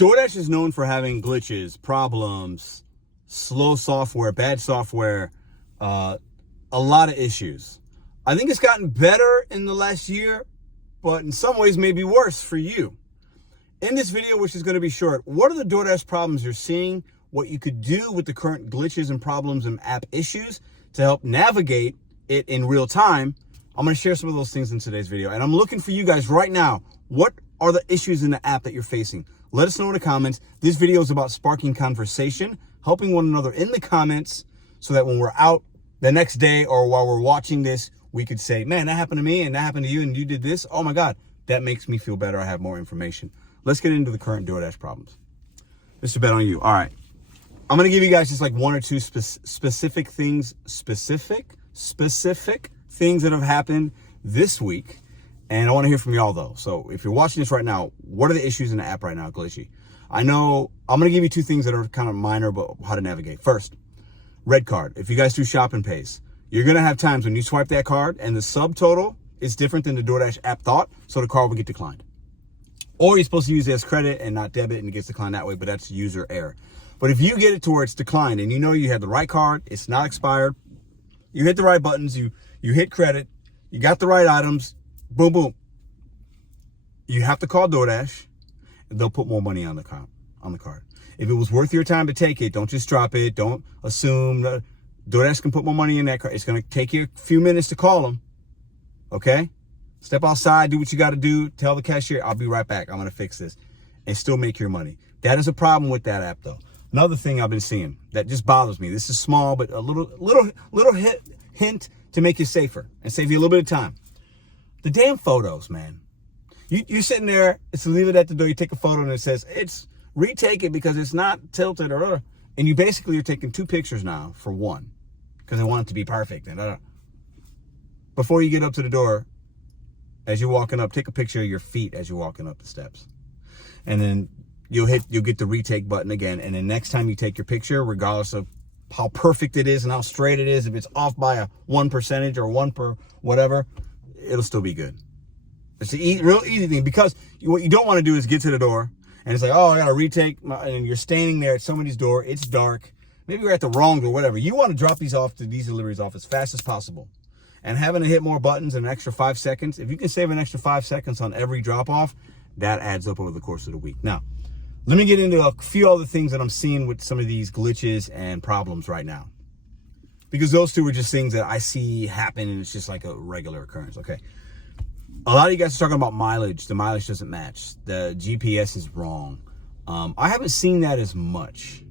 DoorDash is known for having glitches, problems, slow software, bad software, a lot of issues. I think it's gotten better in the last year, but in some ways maybe worse for you. In this video, which is going to be short, what are the DoorDash problems you're seeing, what you could do with the current glitches and problems and app issues to help navigate it in real time. I'm going to share some of those things in today's video. And I'm looking for you guys right now. What are the issues in the app that you're facing? Let us know in the comments. This video is about sparking conversation, helping one another in the comments so that when we're out the next day or while we're watching this, we could say, man, that happened to me and that happened to you and you did this. Oh my God, that makes me feel better. I have more information. Let's get into the current DoorDash problems. Mr.BetonYou. All right. I'm going to give you guys just like one or two specific things that have happened this week. And I want to hear from y'all though. So if you're watching this right now, what are the issues in the app right now, glitchy? I know I'm going to give you two things that are kind of minor, but how to navigate. First, red card. If you guys do shop and pays, you're going to have times when you swipe that card and the subtotal is different than the DoorDash app thought. So the card will get declined. Or you're supposed to use it as credit and not debit and it gets declined that way, but that's user error. But if you get it to where it's declined and you know you have the right card, it's not expired, you hit the right buttons, you hit credit, you got the right items, boom, boom. You have to call DoorDash and they'll put more money on the card. If it was worth your time to take it, don't just drop it. Don't assume that DoorDash can put more money in that card. It's going to take you a few minutes to call them. Okay? Step outside, do what you got to do. Tell the cashier, I'll be right back. I'm going to fix this and still make your money. That is a problem with that app though. Another thing I've been seeing that just bothers me. This is small, but a little hint to make you safer and save you a little bit of time. The damn photos, man. You're sitting there, it's leave it at the door, you take a photo and it says, it's retake it because it's not tilted or and you basically are taking two pictures now for one because they want it to be perfect. And before you get up to the door, as you're walking up, take a picture of your feet as you're walking up the steps. And then you'll get the retake button again. And then next time you take your picture, regardless of how perfect it is and how straight it is, if it's off by a 1% or 1 per whatever, it'll still be good. It's a real easy thing because what you don't want to do is get to the door and it's like, oh, I got to retake. And you're standing there at somebody's door. It's dark. Maybe you're at the wrong door, whatever. You want to drop these deliveries off as fast as possible. And having to hit more buttons in an extra 5 seconds, if you can save an extra 5 seconds on every drop off, that adds up over the course of the week. Now, let me get into a few other things that I'm seeing with some of these glitches and problems right now. Because those two are just things that I see happen and it's just like a regular occurrence. Okay. A lot of you guys are talking about mileage. The mileage doesn't match. The GPS is wrong. I haven't seen that as much.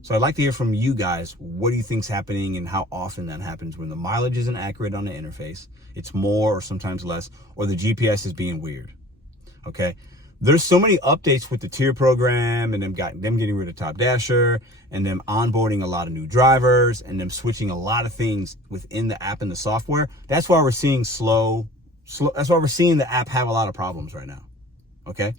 So I'd like to hear from you guys. What do you think's happening and how often that happens when the mileage isn't accurate on the interface? It's more or sometimes less, or the GPS is being weird. Okay. There's so many updates with the tier program and them getting rid of Top Dasher and them onboarding a lot of new drivers and them switching a lot of things within the app and the software. That's why we're seeing that's why we're seeing the app have a lot of problems right now. Okay.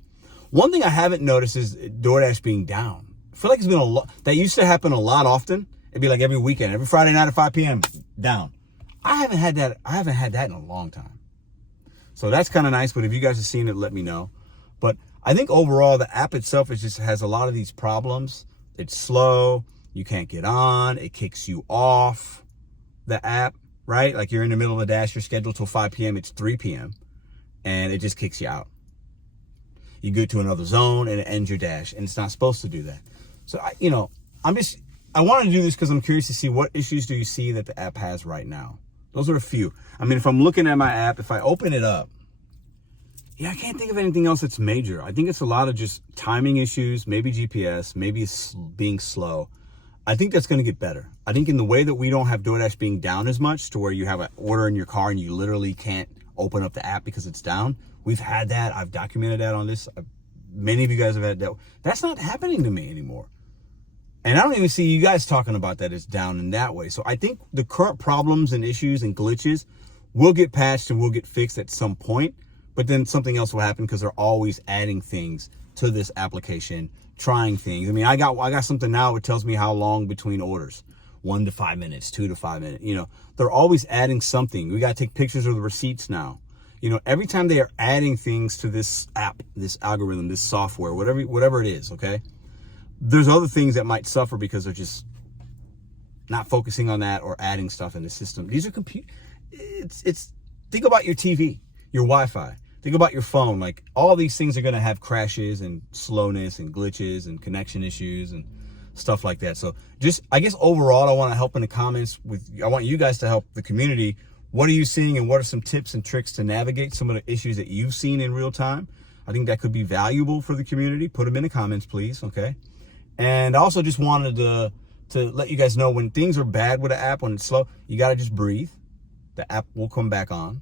One thing I haven't noticed is DoorDash being down. I feel like it's been a lot. That used to happen a lot often. It'd be like every weekend, every Friday night at 5 p.m. down. I haven't had that in a long time. So that's kind of nice. But if you guys have seen it, let me know. But I think overall, the app itself has a lot of these problems. It's slow. You can't get on. It kicks you off the app, right? Like you're in the middle of the dash. You're scheduled till 5 p.m. It's 3 p.m. And it just kicks you out. You go to another zone and it ends your dash. And it's not supposed to do that. So, I wanted to do this because I'm curious to see what issues do you see that the app has right now. Those are a few. I mean, if I'm looking at my app, if I open it up, yeah, I can't think of anything else that's major. I think it's a lot of just timing issues, maybe GPS, maybe it's being slow. I think that's going to get better. I think in the way that we don't have DoorDash being down as much to where you have an order in your car and you literally can't open up the app because it's down. We've had that. I've documented that on this. Many of you guys have had that. That's not happening to me anymore. And I don't even see you guys talking about that it's down in that way. So I think the current problems and issues and glitches will get patched and will get fixed at some point. But then something else will happen because they're always adding things to this application, trying things. I mean, I got something now. It tells me how long between orders, 1 to 5 minutes, 2 to 5 minutes. You know, they're always adding something. We got to take pictures of the receipts now. You know, every time they are adding things to this app, this algorithm, this software, whatever it is, okay, there's other things that might suffer because they're just not focusing on that or adding stuff in the system. These are think about your TV, your Wi-Fi. Think about your phone. Like, all these things are going to have crashes and slowness and glitches and connection issues and stuff like that. So just, I guess overall, I want to help in the comments I want you guys to help the community. What are you seeing, and what are some tips and tricks to navigate some of the issues that you've seen in real time? I think that could be valuable for the community. Put them in the comments, please. Okay. And I also just wanted to let you guys know, when things are bad with an app, when it's slow, you got to just breathe. The app will come back on.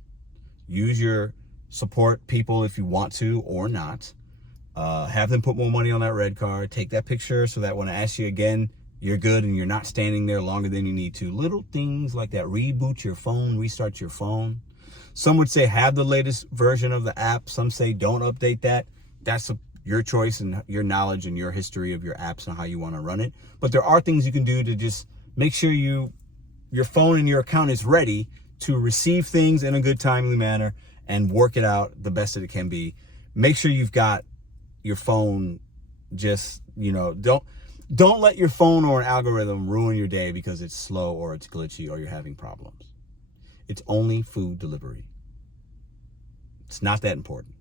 Use your support people if you want to or not. Have them put more money on that red card. Take that picture so that when I ask you again, you're good and you're not standing there longer than you need to. Little things like that. Reboot your phone, restart your phone. Some would say have the latest version of the app. Some say don't update that. That's your choice and your knowledge and your history of your apps and how you want to run it. But there are things you can do to just make sure your phone and your account is ready to receive things in a good, timely manner and work it out the best that it can be. Make sure you've got your phone, just, don't let your phone or an algorithm ruin your day because it's slow or it's glitchy or you're having problems. It's only food delivery. It's not that important.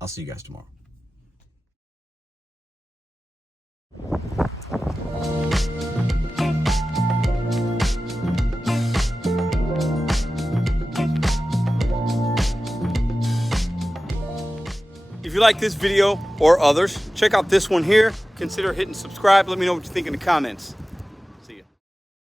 I'll see you guys tomorrow. If you like this video or others, check out this one here. Consider hitting subscribe. Let me know what you think in the comments.